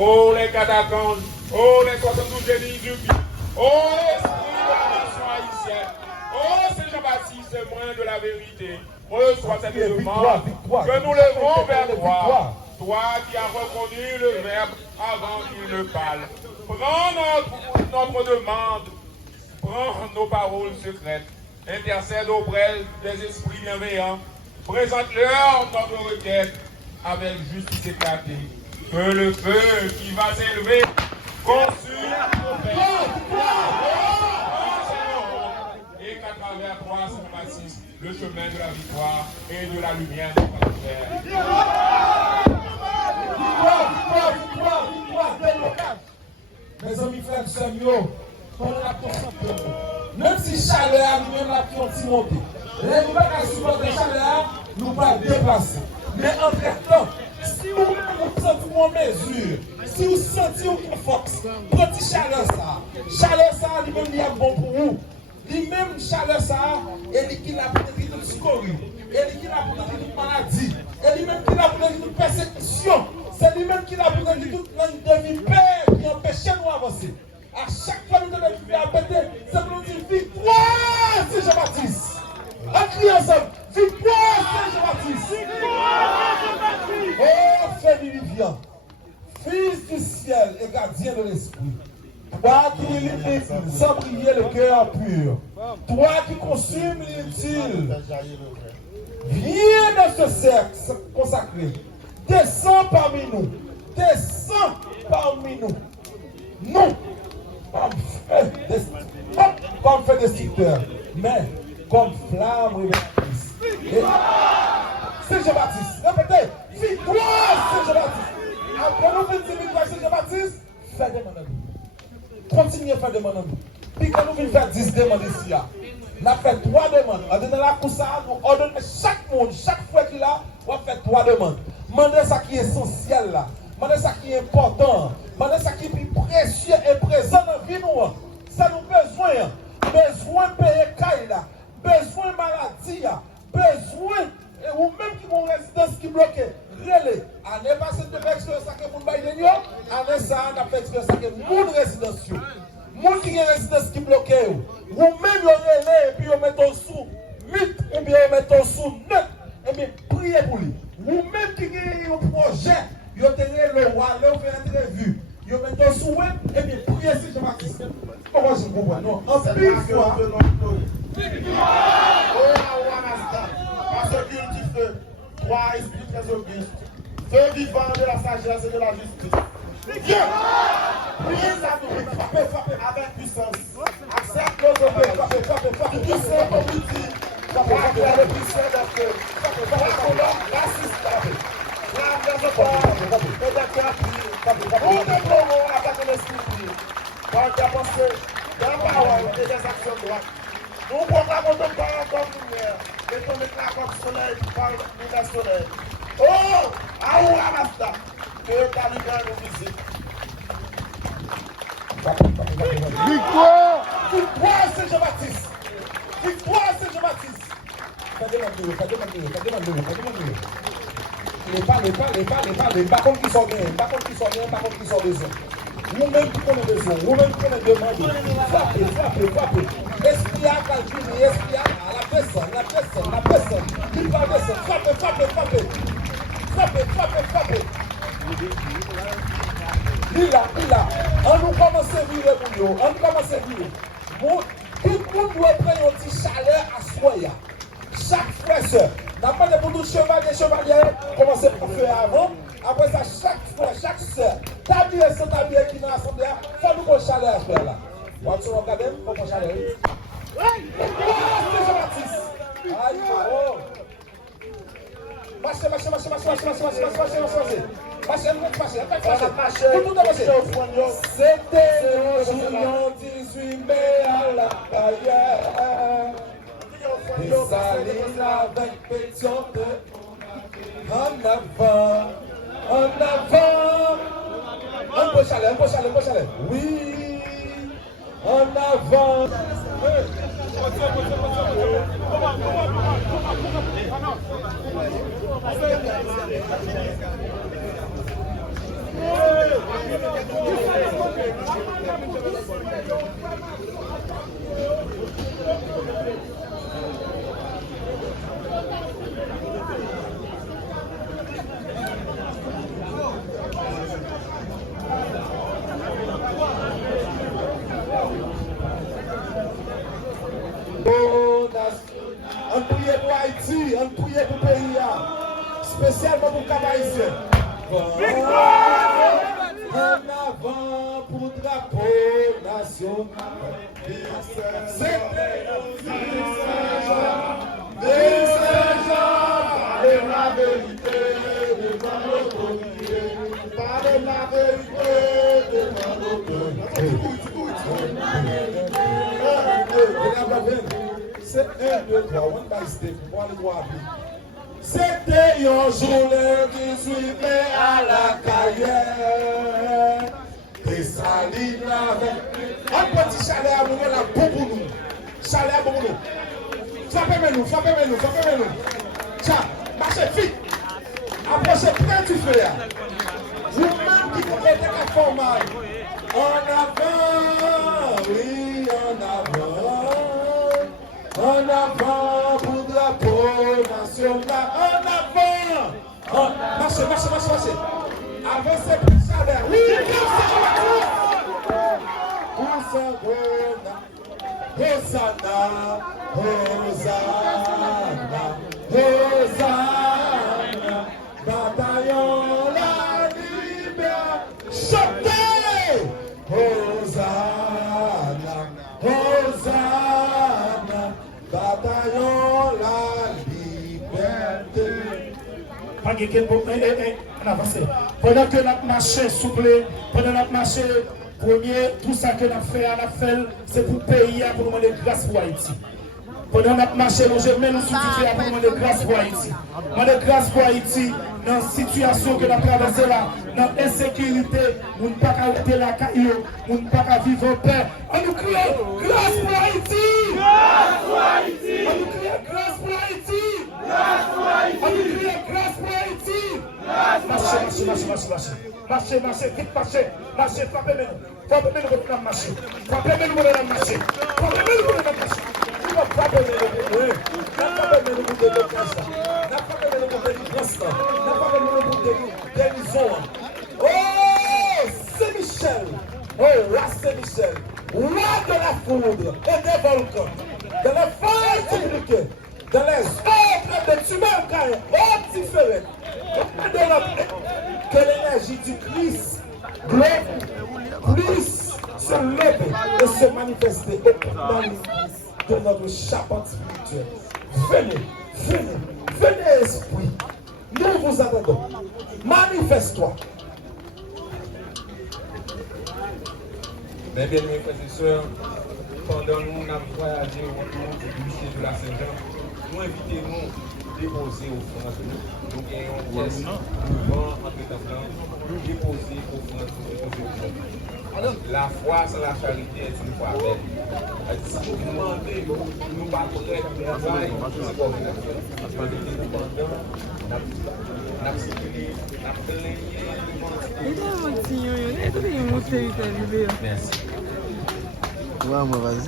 oh les catacombes, oh les 72 génies du pays, oh l'esprit de la nation haïtienne, oh c'est Jean-Baptiste, témoin de la vérité. Reçois cette demande que nous levons vers toi, toi qui as reconnu le Verbe avant qu'il ne parle. Prends notre demande, prends nos paroles secrètes, intercède auprès des esprits bienveillants, présente-leur notre requête avec justice éclatée. Que le feu qui va s'élever consume nos pères. Et qu'à travers toi, Saint-Baptiste, le chemin de la victoire et de la lumière de notre frère. Victoire. Mes amis, frères, sœurs, on a concentré. Même si chaleur, nous même la qui ont monté. Les nouvelles qui supportent chaleur, nous pas déplacer. Mais entre-temps, si vous sentez en mesure, si vous sentez en force, petit chaleur ça, lui-même, il est bon pour vous. Lui-même, chaleur ça, et lui qui l'a pour toute scorie, et lui qui l'a pour toute maladie, et lui-même qui l'a pour toute persécution, c'est lui-même qui l'a pour toute langue de vie qui empêche nous d'avancer. À chaque fois que nous devons faire péter, c'est pour nous dire victoire, c'est Jean-Baptiste. On crie ensemble, victoire, c'est Jean-Baptiste. Oh, Félix Vivian, fils du ciel et gardien de l'esprit. Toi qui limites sans briller le cœur pur. Toi qui consumes l'inutile. Viens dans ce cercle consacré. Descends parmi nous. Descends parmi nous. Non. Comme feu destructeur. Mais comme flamme révélatrice. C'est Jean-Baptiste. Répétez. Victoire, c'est Jean-Baptiste. Après nous venons victoire, c'est Jean-Baptiste. Fais des manœuvres. Continuez à faire des demandes. Puis quand nous venons faire 10 demandes ici, on a fait 3 demandes. On dans la course, nous ordonnons chaque monde, chaque fois qu'il a, on fait 3 demandes. Demandez ça qui est essentiel là. Demandez ça qui est important. Demandez ça qui est plus précieux et présent dans la vie nous. Ça nous besoin. Besoin de payer caille là. Besoin de maladie là. Besoin, ou même qui ont une résidence qui est bloquée. Relais. Année passée, de faire expérience à que vous baillez. Année ça, on a fait expérience à que vous résidence. Moun qui a une résidence qui bloque. Ou même vous relais et puis vous mettez sous mythe ou bien vous mettez sous net. Et bien, priez pour lui. Ou même qui a un projet, vous avez le roi, vous avez une interview. Vous mettez sous web et bien, priez si je m'accuse. Comment je comprends? Non, en pile fois. Parce qu'il dit que 3 esprits très augustes. Feu vivant de la sagesse et de la justice. Dieu, priez ça nous frappez avec puissance. Accepte nos offres, frappez. Puissez comme outil. Frappez le puissant de feu. Frappez l'assistance. Frappez les efforts et des cœurs pris. Nous déplorons avec l'esprit. Par des pensées, des paroles et des actions droites. Nous proclamons ton parole comme lumière et ton éclat comme soleil par lumière soleil. Oh, Aoua Masta, que ta lumière nous visite. Victoire! Victoire, c'est Jean-Baptiste! Victoire, c'est Jean-Baptiste! Fais demande. Les pas contre qui sont bien, pas contre qui sont besoin. Nous-mêmes qui connaissons besoin, nous-mêmes qui connaissons demande. Frappez. Esprit à calculer, esprit à la personne. Il va descendre. Frappez. Il a. On nous commence à vivre pour nous. Tout le monde doit prendre un petit chaleur à soi. Chaque frère, n'a pas de pour nous chevaliers, commencez par faire avant. Après ça, chaque frère, chaque soeur, t'habiller sans t'habiller qui est dans l'assemblée, il faut nous chaleur à faire là. Vous regardez, il faut qu'on chaleur. C'est Jean-Baptiste. Aïe, oh. Marchez. C'était le jour 18 mai à la carrière. Des salines avec pétillante. En avant. Un peu chaleur. Oui. En avant. spécialement pour Cavaïsien. En avant pour drapeau national. C'était Parlez la vérité devant l'autorité. Parlez la vérité devant l'autorité. C'est 1, 2, 3, one by step, pour aller voir. C'était un journée 18 mai à la carrière. Et Saline l'avait. Un petit chalet à nous, la boubounou. Chalet à boubounou. Frappez-moi-nous. Tiens, marchez vite. Approchez près du feu. Vous-même qui connaissez la format. En avant, oui, en avant pour drapeau national. En avant. Marchez. Avancez plus chaleur. Oui, Hosanna, bataillon la liberté, chantez, Hosanna, bataillon la liberté. Pas quelqu'un pour on avance. Pendant que notre marché souple, pendant notre marché premier, tout ça que nous fait à la fin, c'est pour payer pour nous demander grâce pour Haïti. Pendant notre marché, nous jamais nous soutenir pour nous demander grâce pour Haïti. Demander grâce pour Haïti dans la situation que nous traversons là, dans l'insécurité, nous ne pouvons pas arrêter la caillou, nous ne pouvons pas vivre en paix. On nous crie grâce pour Haïti! Grâce pour Haïti! On nous crie grâce pour Haïti! Grâce pour Haïti! On nous crie grâce pour Haïti! Marchez, vite marchez, frappez-nous, votre marché, frappez-nous votre marché, Oh, Saint-Michel, roi Saint-Michel, roi de la foudre et des volcans, de la feuille communiquée, dans les ordres de tumeurs différents, que l'énergie du Christ puisse se lever et se manifester dans l'église de notre charpente spirituelle. Venez, esprit, nous vous attendons. Manifeste-toi. Mes bien-aimés frères et sœurs, pendant nous avons voyagé au retour du lycée de la Saint-Jean, nous invitons-nous à déposer au front de nous. Nous avons une pièce devant entre temps déposer au front de nous. La foi sans la charité est une foi belle. Si vous demandez, nous ne pas prêts pour le travail, c'est quoi vous avez fait? Merci. Ouais, moi, vas-y.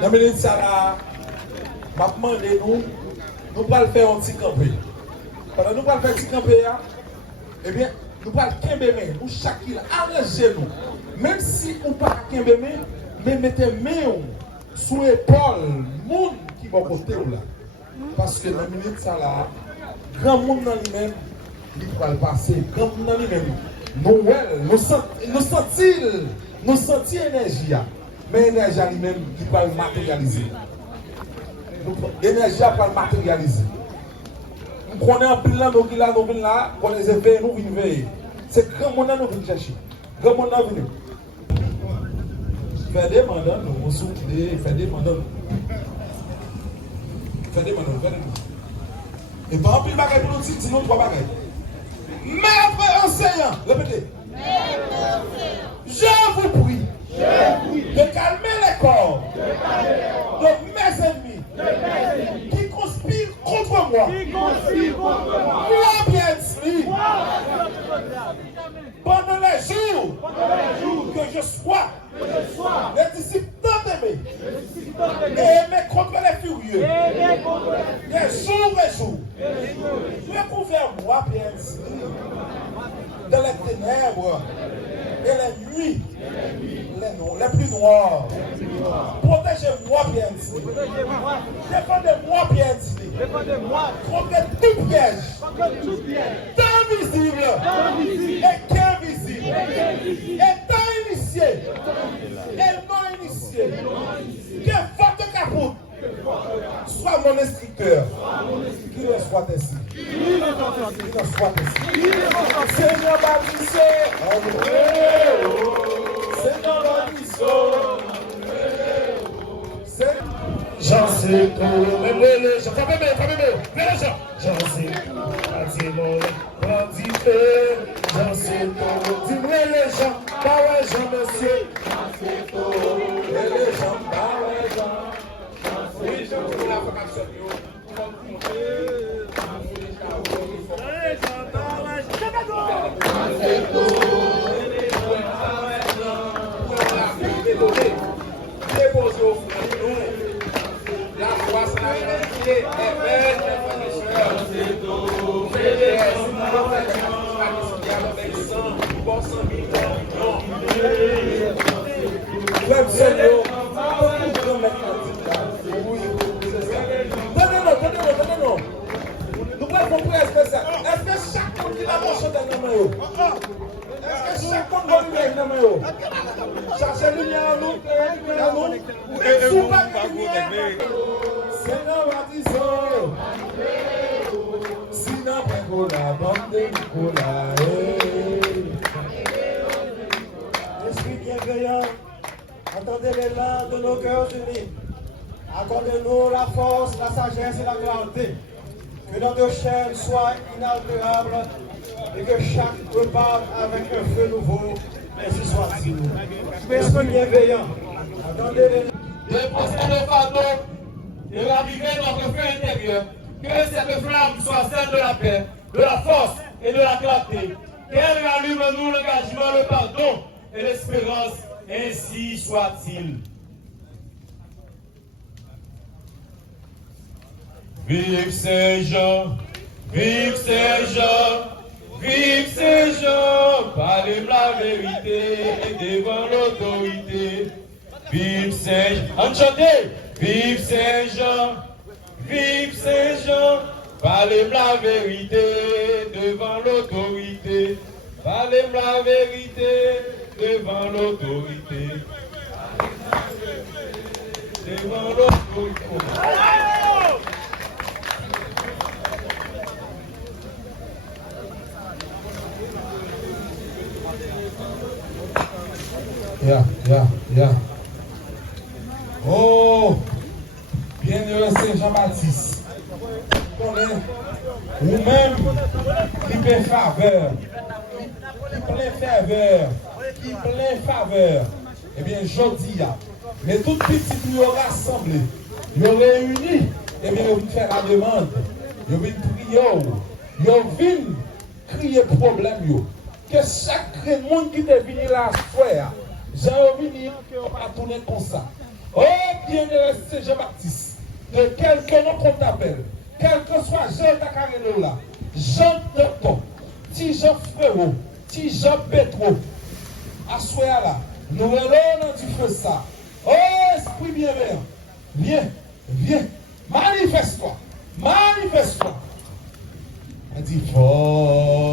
La minute ça là, m'a demandé nous pas le faire un petit campé. Pendant nous pas le faire un petit campé, eh bien, nous pas le kembémé, nous chacun arrangez-nous. Même si on pas kembémé, mais mettez main sous l'épaule, monde qui va côté là. Parce que la minute ça là, grand monde dans lui-même, il va le passer. Grand monde dans lui-même, nous sentir énergie, mais l'énergie lui-même qui va le matérialiser. L'énergie va le matérialiser. Nous prenons un plan, nous qui là, pour les éveiller, nous venons veiller. C'est grand monde nous venons chercher. Grand monde nous venons. Faites des mandats, nous soutenons, faites des mandats. Et par exemple, il va pour nous dire, sinon trois bagages. Maître enseignant, répétez. Je vous prie de calmer les corps de mes ennemis qui conspirent contre moi. Moi bien dit, pendant les jours que je sois les disciples tant aimés et aimés contre les furieux, des jours et jours, recouvert-moi bien dit dans les ténèbres et les nuits, les plus noires. Protégez-moi bien dit. Défendez-moi bien dit. Défendez-moi contre tout piège. Tant visible et qu'invisible. Et tant initié. Et non initié. Que votre capote soit mon instructeur. Qu'il en soit ainsi. Qu'il en soit ainsi. Seigneur baptisé. Seigneur baptisé. J'en sais tout, mais les gens, pas bébé, mais les gens, j'en sais tout, dis-moi, j'en sais tout, dis-moi les gens, pas ouais, j'en monsieur, j'en sais tout, les gens, pas ouais, j'en sais La foi sans la vérité est belle, mes frères et sœurs. C'est tout. Bon sang millions. Non. Nous pouvons comprendre ça. Est-ce que chaque monde qui a marché dans le maillot? Est-ce que chaque monde va lui dans le maillot? Cherchez lumière en nous, lumière en nous. Sous pas de lumière. Seigneur, baptisé. Sinon, Pécola, bande de Nicolas. Esprit bienveillant, entendez les langues de nos cœurs unis. Accordez-nous la force, la sagesse et la clarté. Que notre chaîne soit inaltérable et que chaque reparte avec un feu nouveau. Ainsi soit-il. Esprit bienveillant, attendez les de poster le fardeau, de raviver notre feu intérieur, que cette flamme soit celle de la paix, de la force et de la clarté. Qu'elle rallume en nous l'engagement, le pardon et l'espérance, ainsi soit-il. Vive Saint-Jean, vive Saint-Jean, vive Saint-Jean, parlez la vérité et devant l'autorité. Vive Saint-Jean, enchantez, vive Saint-Jean, parlez la vérité devant l'autorité. Parlez la vérité devant l'autorité. Devant l'autorité. Yeah. Oh, bienheureux Saint Jean-Baptiste. Vous-même, qui plein faveur, qui plein faveur. Eh bien, je dis, mais tout petit nous rassemblés, nous réunis, eh bien, nous faire la demande, nous venons prier, nous venons crier problème. Que chaque monde qui est venu là, j'ai envie de pas tourner comme ça. Oh, bienheureux Saint Jean-Baptiste, de quelqu'un qu'on t'appelle, quel que soit Jean Takarelo là, Jean Tonton, petit Jean Frérot, petit Jean Petro, à soya là, nous allons du feu ça. Oh, esprit bienveillant, viens, manifeste-toi. Elle dit fort.